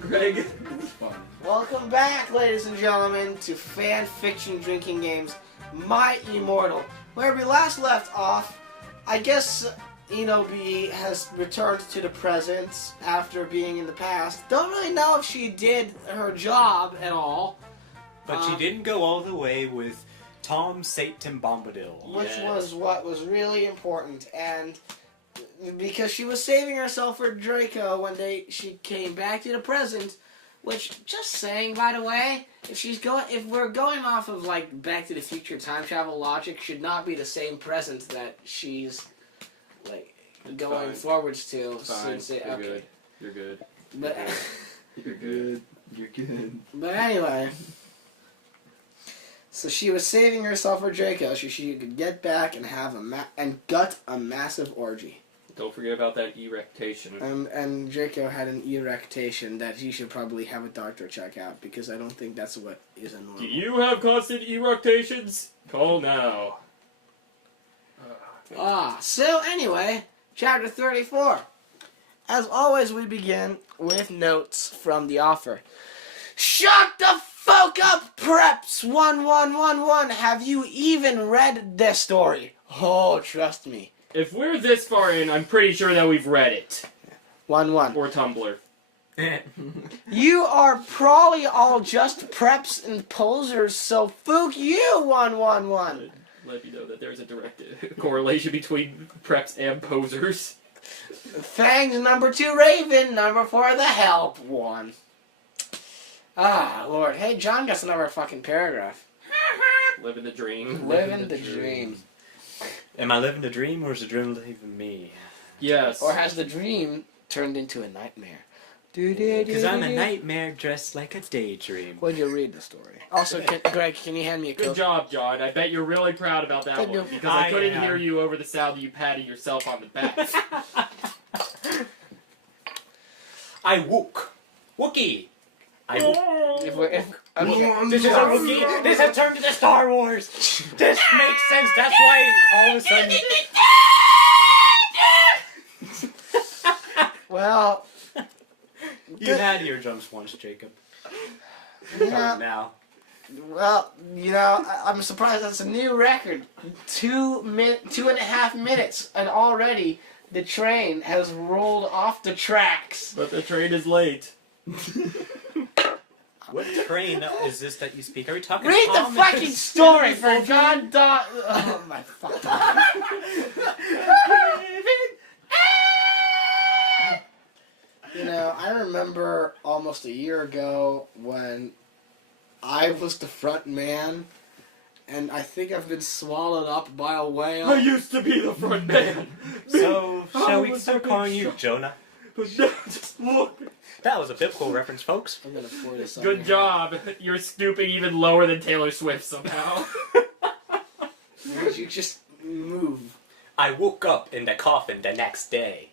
Greg. Welcome back, ladies and gentlemen, to Fan Fiction Drinking Games, My Immortal. Where we last left off, I guess Inobi has returned to the present after being in the past. Don't really know if she did her job at all. But she didn't go all the way with Tom Satan Bombadil. Which was what was really important, and because she was saving herself for Draco when she came back to the present, which, just saying, by the way, if we're going off of like Back to the Future time travel logic, should not be the same present that she's like going forwards to. Fine. You're good. You're good. But You're good. You're good. But anyway, so she was saving herself for Draco so she could get back and have gut a massive orgy. Don't forget about that erectation. And Draco had an erectation that he should probably have a doctor check out, because I don't think that's what is a normal. Do you have constant erectations? Call now. So anyway, chapter 34. As always, we begin with notes from the author. Shut the fuck up, Preps 1111. Have you even read this story? Oh, trust me. If we're this far in, I'm pretty sure that we've read it. 1-1. Or Tumblr. You are probably all just preps and posers, so fuck you, 111. Let you know that there's a direct correlation between preps and posers. Fangs, number 2, Raven, number 4, the Help, 1. Ah, Lord. Hey, John gets another fucking paragraph. Living the dream. Living the dream. Am I living the dream, or is the dream leaving me? Yes. Or has the dream turned into a nightmare? Because I'm a nightmare dressed like a daydream. Would you read the story? Also, Greg, can you hand me a Good job, John. I bet you're really proud about that one, because I couldn't hear you over the sound of you patting yourself on the back. I wook. Wookie. I wook. This is a Wookie. This has turned into Star Wars. This makes sense. That's why all of a sudden. Well, you had eardrums once, Jacob. Now. Well, I'm surprised that's a new record. 2.5 minutes, and already the train has rolled off the tracks. But the train is late. What train is this that you speak? Are we talking Read the fucking story for God. Oh my fuck. I remember almost a year ago when I was the front man, and I think I've been swallowed up by a whale. I used to be the front man. So, shall we start calling you Jonah? Just look. That was a biblical reference, folks. I'm gonna pour this on Good here. job. You're stooping even lower than Taylor Swift somehow. Would you just move? I woke up in the coffin the next day.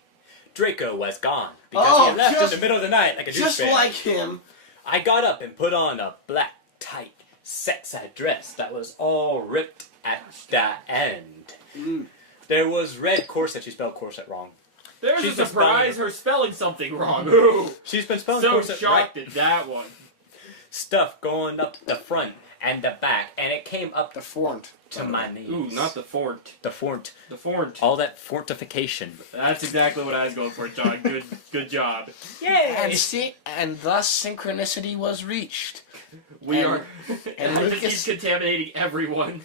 Draco was gone because he left in the middle of the night like a douchebag. Just like him. I got up and put on a black, tight, sexy dress that was all ripped at the end. There was red corset. She spelled corset wrong. There's a surprise. Her spelling something wrong. Ooh. She's been spelling so corset shocked right. at that one. Stuff going up the front and the back, and it came up the front to my knees. Ooh, not the fort. The fort. The fort. All that fortification. That's exactly what I was going for, John. Good job. Yay! And thus synchronicity was reached. And Lucas keeps contaminating everyone.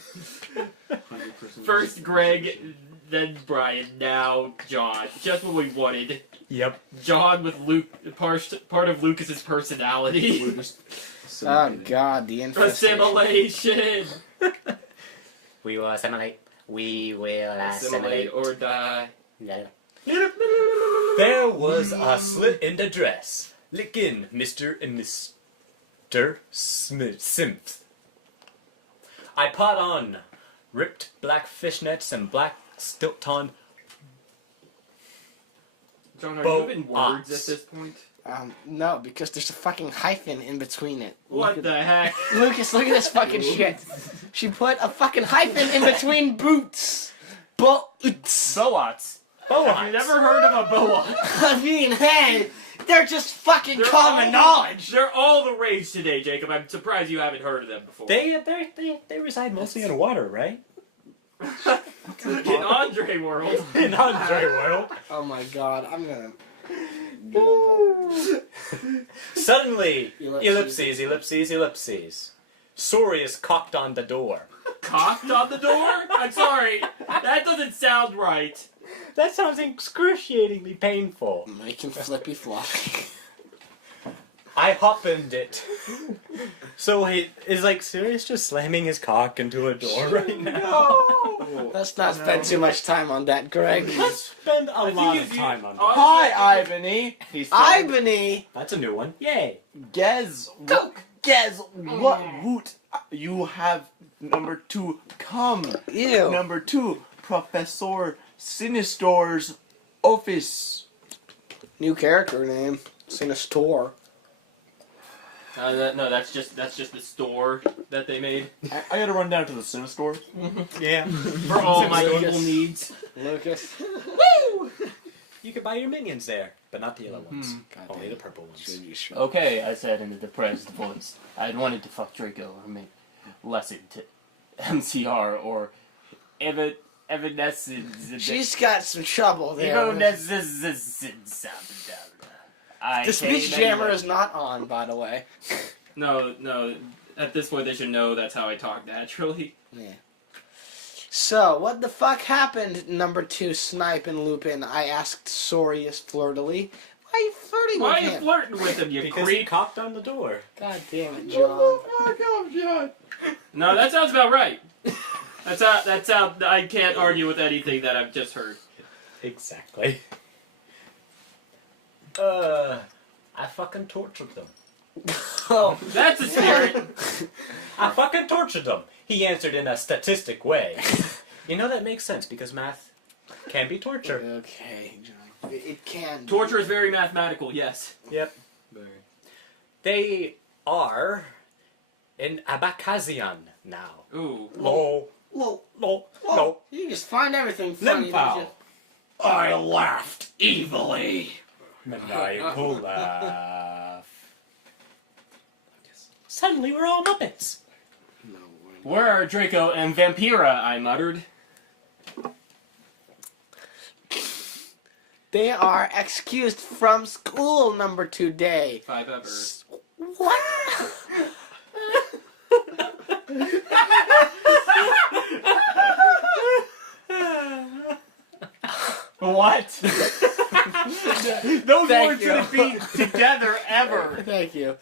100%. First Greg, then Brian, now John. Just what we wanted. Yep. John with part of Lucas's personality. Oh God, the infestation. Assimilation. We will assimilate. We will assimilate. Or die. No. There was a slit in the dress. Lick in, Mr. and Mr. Smith. I put on ripped black fishnets and black stilt-on John, are you in words Bo-ots. at this point? No, because there's a fucking hyphen in between it. What the heck? Lucas, look at this fucking shit. She put a fucking hyphen in between boots. Boots. Boats. Have you never heard of a boat? I mean, hey, they're just fucking common knowledge. They're all the rage today, Jacob. I'm surprised you haven't heard of them before. They reside mostly in water, right? In Andre world. In Andre world. Oh my god, I'm gonna... Suddenly, Ellipses. ellipses. Sorius cocked on the door. Cocked on the door? I'm sorry. That doesn't sound right. That sounds excruciatingly painful. Making flippy floppy. I hoppened it. So is like Sirius just slamming his cock into a door right now? Let's not spend too much time on that, Greg. Let's spend a lot think of if time you- on Hi, that. Hi, Ibony. He said. Ibony! That's a new one. Yay. Gez. Gez. What woot? You have number 2 come. Ew. Number 2, Professor Sinistor's office. New character name. Sinistor. No, that's just the store that they made I gotta run down to the Sinistore. Yeah. for all my Lucas. evil needs. Lucas. Woo! You could buy your minions there, but not the yellow ones. God Only damn. the purple ones. Should you sure? Okay, I said in a depressed voice. I had wanted to fuck Draco or make lesson to MCR or Evanescence. She's got some trouble there. Evanescence. The speech jammer is not on, by the way. No. At this point, they should know that's how I talk naturally. Yeah. So, what the fuck happened, number 2, Snipe and Lupin? I asked Sorius flirtily. Why are you flirting Why with are you him? flirting with him, you Because he creep? cocked on the door. God damn it, John. No, that sounds about right. That's how I can't argue with anything that I've just heard. Exactly. I fucking tortured them. Oh, That's the spirit. I fucking tortured them. He answered in a statistic way. You know that makes sense because math can be torture. okay, John. It can. be. Torture is very mathematical, yes. Yep. They are in Abkhazian now. Ooh. Lol. Whoa, Lol. whoa. No. You just find everything funny, don't you? I laughed evilly. Maniacal laugh. Suddenly we're all Muppets. No, Where are Draco and Vampira? I muttered. They are excused from school, number 2 day. If I've ever. What? What? Those Thank words you. shouldn't be together ever. Thank you.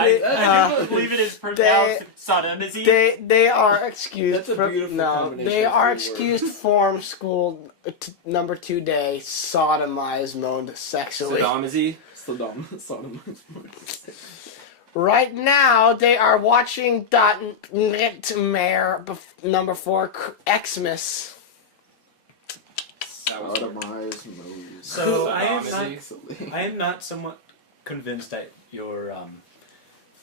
I do believe it is pronounced sodomy. They are excused That's a from beautiful no. combination They of are three excused from school. Number 2 day, sodomized moaned sexually. Sodomy. Sodom. Right now, they are watching Nightmare number 4 Xmas. That was Sodomized Moses. So Sodomy. I am not somewhat convinced that your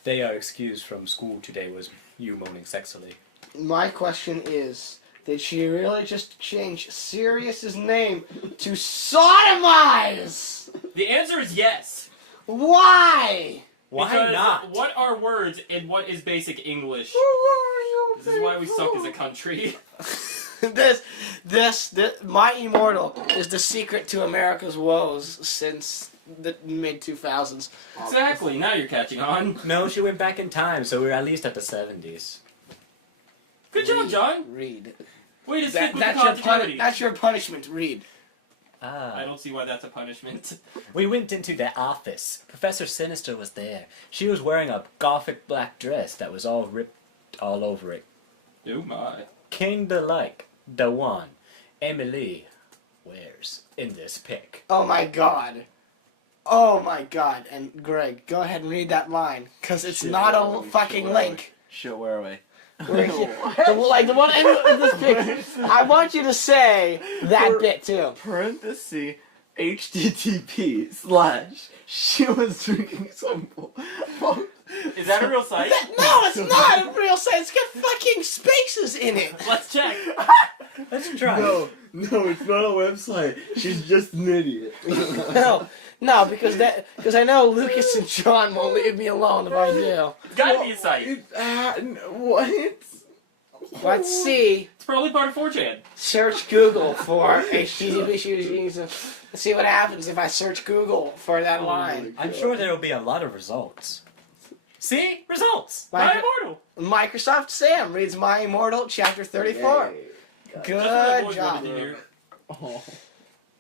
they are excused from school today was you moaning sexily. My question is, did she really just change Sirius's name to sodomize? The answer is yes. Why? Why Because not? What are words and what is basic English? This is why we suck as a country. This, my Immortal is the secret to America's woes since the mid 2000s. Exactly. Now you're catching on. No, she went back in time, so we're at least at the 70s. Good job, John. Read. Way to stick with the That's your continuity. that's your punishment. Read. Ah. I don't see why that's a punishment. We went into the office. Professor Sinister was there. She was wearing a gothic black dress that was all ripped all over it. Oh my. Kinda like the one Emily wears in this pic. Oh my god. Oh my god. And Greg, go ahead and read that line, because it's Shit, not where a are we? fucking Shit, where are link. Shit, where are we? Like the one in this picture. I want you to say that bit too. Parenthesis HTTP/ she was drinking some. Is that a real site? No, it's not a real site. It's got fucking spaces in it. Let's check. Let's try. No, it's not a website. She's just an idiot. No, because I know Lucas and John won't leave me alone if I do. It's gotta be a site. What? Let's see. It's probably part of 4chan. Search Google for HTTP shootings. Let's see what happens if I search Google for that line. I'm sure there will be a lot of results. See? Results! My Mi- Immortal. Microsoft Sam reads My Immortal, Chapter 34. That's what I've Good always job. wanted to hear.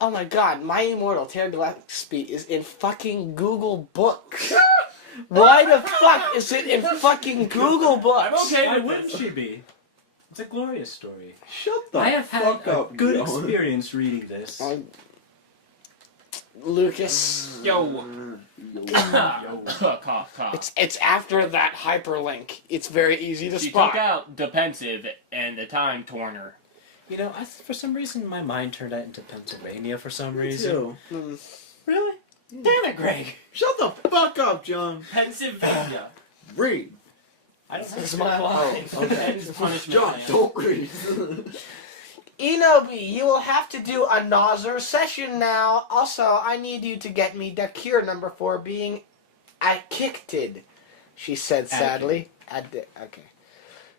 Oh my god, My Immortal, Terra Gillespie is in fucking Google Books. Why the fuck is it in fucking Google Books? I'm okay Why with wouldn't this. she be? It's a glorious story. Shut the I have had fuck a up, good John. experience reading this. Lucas. Yo. Yo. Cough, cough. It's after that hyperlink. It's very easy to She spot. took out the pensive and the time torner. You know, for some reason, my mind turned out into Pennsylvania for some Me reason. too. Mm. Really? Damn it, Greg. Shut the fuck up, John. Pennsylvania. Read. I don't This is my line. Pen's punishment. John, man. don't read. Enobi, you will have to do another session now. Also, I need you to get me the cure number for being addicted, she said sadly. Okay.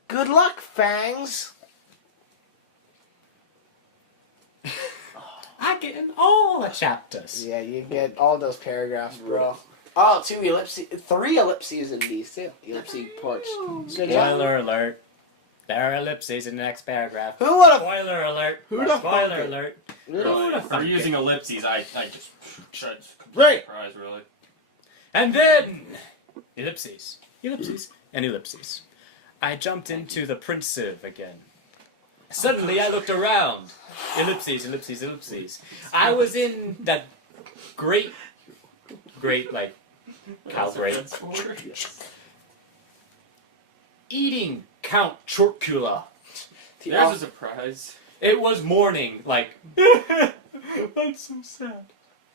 Good luck, Fangs. I get in all the chapters. Yeah, you get all those paragraphs, bro. Oh, 3 ellipses in these too. Ellipse ports. Good job. Spoiler alert. There are ellipses in the next paragraph. Who would have? Spoiler alert. Who the fuck Spoiler it? alert. Really? the If fuck we're using it? ellipses, I just Right. surprise, really. And then ellipses, and ellipses. I jumped into the Princev again. Suddenly I looked around. Ellipses. I was in that great like calibrate. Eating Count Chocula. There's a surprise. It was morning, like I'm so sad.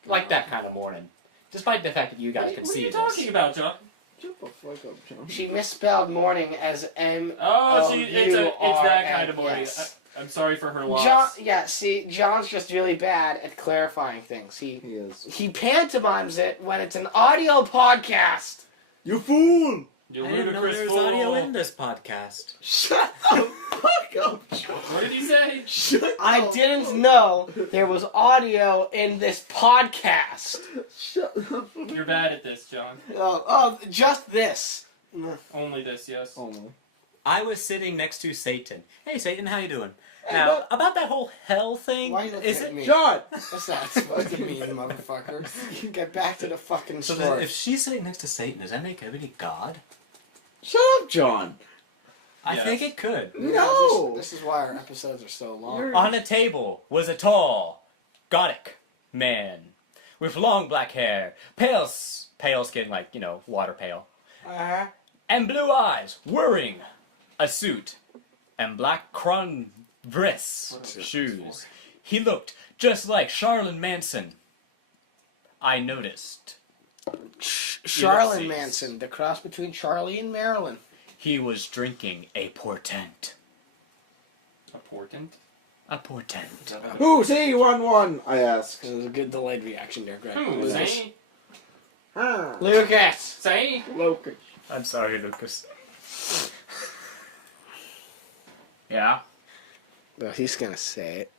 Like that kind of morning. Despite the fact that you guys can What are see you this. talking about, John? Shut the fuck up, John. She misspelled morning as M. Oh, it's that O-U-R-N, kind of morning. yes. I'm sorry for her loss. John, yeah, see, John's just really bad at clarifying things. He is. He pantomimes it when it's an audio podcast. You fool! You I didn't know ludicrous there was fool. audio in this podcast. Shut the fuck up, John. What did he say? Shut I the didn't fuck- know there was audio in this podcast. Shut the fuck You're bad at this, John. Oh, just this. Only this, yes. Oh no. I was sitting next to Satan. Hey Satan, how you doing? Hey, Now, what- about that whole hell thing, Why you looking is at it? me? John! What's that supposed to mean, motherfucker? Get back to the fucking So story. if she's sitting next to Satan, does that make everybody God? Shut up, John! I Yes. think it could. No! This is why our episodes are so long. On a table was a tall, gothic man with long black hair, pale skin, like, water pale, Uh-huh. and blue eyes, wearing a suit and black Converse shoes. He looked just like Charlene Manson. I noticed. Charlene Ellipses. Manson, the cross between Charlie and Marilyn. He was drinking a portent. A portent? A portent. Who's he? 1-1, I ask. It was a good delayed reaction there, Greg. Who? Lucas. Say? Ah. Lucas! Say? Locust. I'm sorry, Lucas. Yeah. Well, he's gonna say it.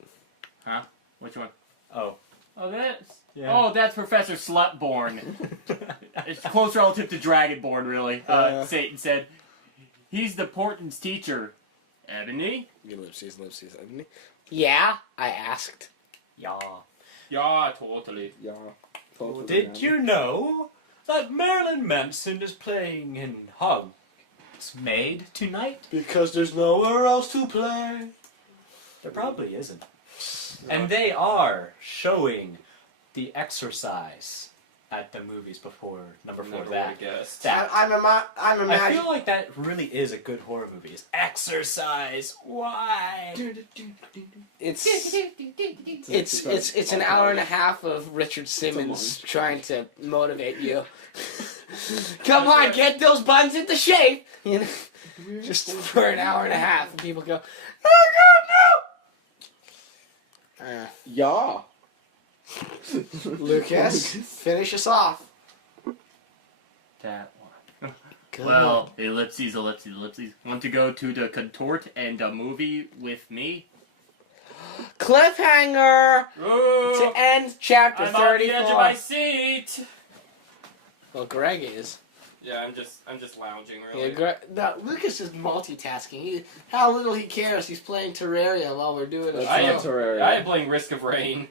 Which one? Oh. Oh, that's... Yeah. Oh, that's Professor Slutborn. It's close relative to Dragonborn, really. Satan said. He's the portent's teacher. Ebony? Ellipses. Yeah, I asked. Yeah. Yeah, totally. Yeah. Totally Did you know that Marilyn Manson is playing in Hogsmeade tonight? Because there's nowhere else to play. There probably isn't. And they are showing The Exercise at the movies before Never that. would've guessed. That I'm I imagining. feel like that really is a good horror movie. It's Exercise. Why? It's an hour and a half of Richard Simmons trying to motivate you. Come on, get those buns into shape. You know, just for an hour and a half, and people go, "Oh no!" Yeah. Lucas, finish us off. That one. Good. Well, ellipses. Want to go to the contort and a movie with me? Cliffhanger to end chapter I'm on 34. the edge of my seat. Well, Greg is. Yeah, I'm just lounging Yeah, really. no, Lucas is multitasking. How little he cares. He's playing Terraria while we're doing it. I am That's Terraria. I am playing Risk of Rain.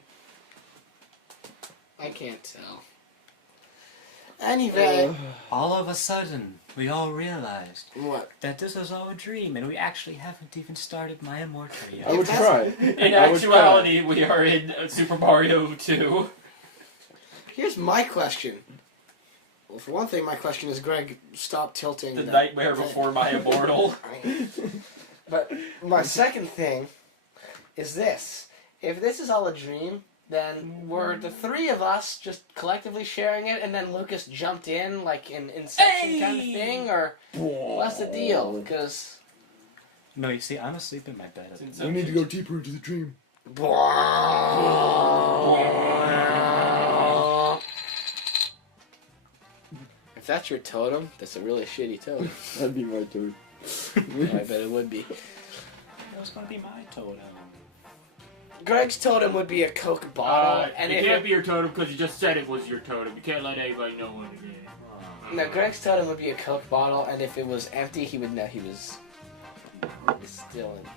I can't tell. Anyway, All of a sudden, we all realized what? that this was all a dream, and we actually haven't even started my Immortal yet. I would cry. In I would actuality, we are in Super Mario 2. Here's my question. Well, for one thing, my question is, Greg, stop tilting. The that nightmare thing. before my Immortal. But my second thing is this. If this is all a dream, then were the three of us just collectively sharing it, and then Lucas jumped in, like in Inception kind of thing, or what's the deal? Because... No, you see, I'm asleep in my bed. We need to go deeper into the dream. If that's your totem, that's a really shitty totem. That'd be my turn. I bet it would be. That was gonna be my totem. Greg's totem would be a Coke bottle, and it if can't be your totem because you just said it was your totem. You can't let anybody know what it is. no, Greg's totem would be a Coke bottle, and if it was empty, he would know he was still in.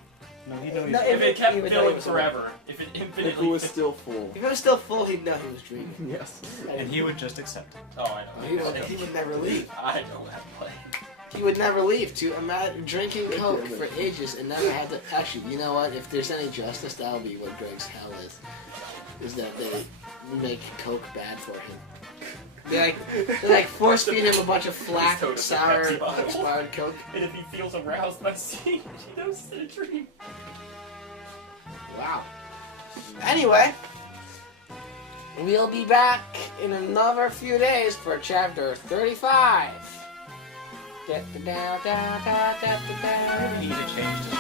No, he knows. No, If it kept he would know he filling was forever, if it If infinitely. it was still full. If it was still full, he'd know he was dreaming. Yes. And he would just accept it. Oh, I know. He would never leave. I know that play. He would never leave to imagine drinking Coke for ages and never had to. Actually, you know what? If there's any justice, that'll be what Greg's hell is. Is that they make Coke bad for him. They like force feed him a bunch of flat, totem's a sour, Pepsi bottle. expired Coke. And if he feels aroused by seeing it, he knows it's a dream. Wow. Anyway, we'll be back in another few days for chapter 35. Maybe he need to change his